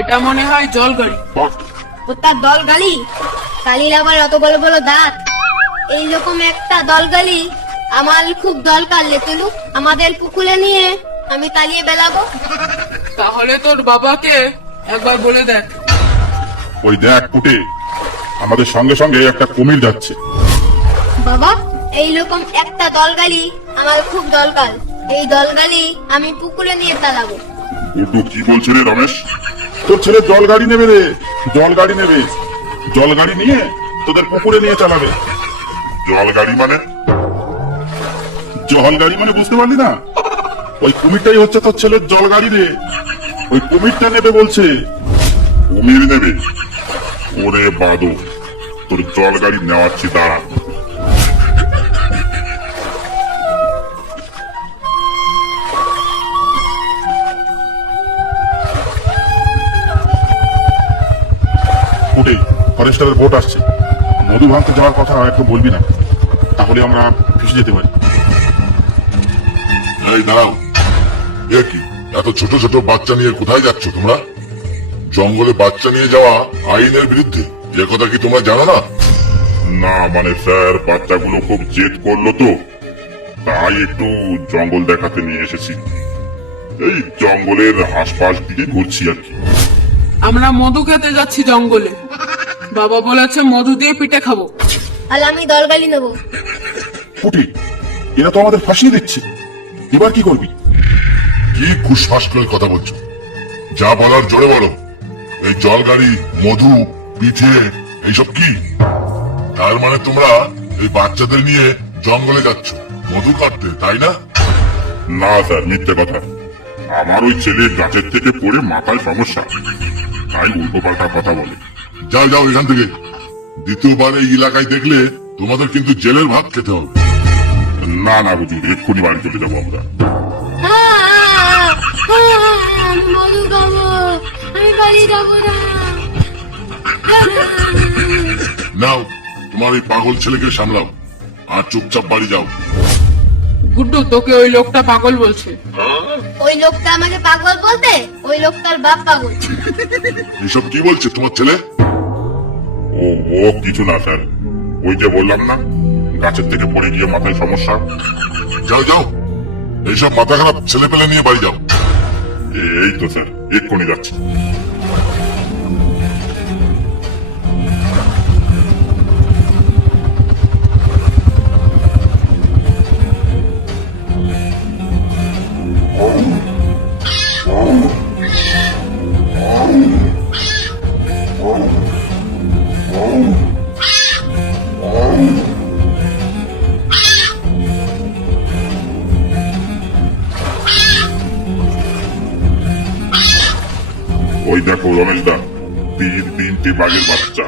এটা মনে হয় জল গাড়ি। ও তার দল গালি, কালির আবার অত বড় বড় দাঁত। এইরকম একটা দল গালি আমার খুব দরকার। লেতুলু, আমাদের পুকুরে নিয়ে আমি তালিয়ে বেলাবো। তাহলে তোর বাবাকে একবার বলে দেখ। ওই দেখ ফুটে, আমাদের সঙ্গে সঙ্গে একটা কুমির যাচ্ছে। বাবা, এইরকম একটা দল গালি আমার খুব দরকার। এই দল গালি আমি পুকুরে নিয়ে তালাবো। গুড্ডু কি বলছে রে রমেশ? তোর ছেলে জল গাড়ি নেবে রে, জল গাড়ি নেবে। জল গাড়ি নিয়ে তোদের পুকুরে নিয়ে চালাবে। জল গাড়ি মানে? জল গাড়ি মানে বুঝতে পারলি না? ওই কুমিরটাই হচ্ছে তোর ছেলের জল গাড়ি রে। ওই কুমিরটা নেবে বলছে। কুমির নেবে? ওরে বাদো, তোর জল গাড়ি নেওয়াচ্ছি দাঁড়া। উঠে ফরেস্টারের বোট আসছে। মধু ভাঙতে যাওয়ার কথা একটু বলবি না, তাহলে আমরা ফেসে যেতে পারি। এই দাঁড়াও, এ কি এত ছোট ছোট বাচ্চা নিয়ে কোথায় যাচ্ছ তোমরা? জঙ্গলে বাচ্চা নিয়ে যাওয়া আইনের বিরুদ্ধে, এ কথা কি তোমরা জানো না? না মানে স্যার, বাচ্চাগুলো খুব জেদ করলো তো, তাই একটু জঙ্গল দেখাতে নিয়ে এসেছি। এই জঙ্গলের আশপাশ দিকে ঘুরছি আর কি। আমরা মধু খেতে যাচ্ছি জঙ্গলে। বাবা বলেছে মধু দিয়ে পিঠে খাবো। আর আমি দল গালি নেবো। ফুটি, এরা তো আমাদের ফাঁসিয়ে দিচ্ছে। এবার কি করবি? কি খুশফাস করে কথা বলছো? যা বলার জোরে বলো। এই জল গাড়ি, মধু, পিঠে এইসব কি? তার মানে তোমরা এই বাচ্চাদের নিয়ে জঙ্গলে যাচ্ছ মধু কাটতে, তাই না? না স্যার, মিথ্যে কথা। আমার ওই ছেলে গাছের থেকে পড়ে মাথায় সমস্যা, তাই উল্টো পাল্টা কথা বলে। যাও যাও এখান থেকে। দ্বিতীয়বার এই এলাকায় দেখলে তোমাদের কিন্তু জেলের ভাত খেতে হবে। না না হুজুর, এক্ষুনি বাড়ি চলে যাবো আমরা। আমি মধু খাবো, আমি বাড়ি যাবো না। নাও, তোমার এই পাগল ছেলেকে সামলাও আর চুপচাপ বাড়ি যাও। গুড্ডু, তোকে ওই লোকটা পাগল বলছে। ওই লোকটা আমাকে পাগল বলতে? ওই লোকটার বাপ পাগল। এইসব কি বলছে তোমার ছেলে? ও ও কিছু না স্যার, ওই যে বললাম না, গাছের থেকে পড়ে গিয়ে মাথায় সমস্যা। যাও যাও, এইসব মাথা খারাপ ছেলে পেলে নিয়ে বাড়ি যাও। এই তো স্যার, এক্ষুনি যাচ্ছি। ওই দেখো রমেশ দা, তিনটে বাঘের বাচ্চা।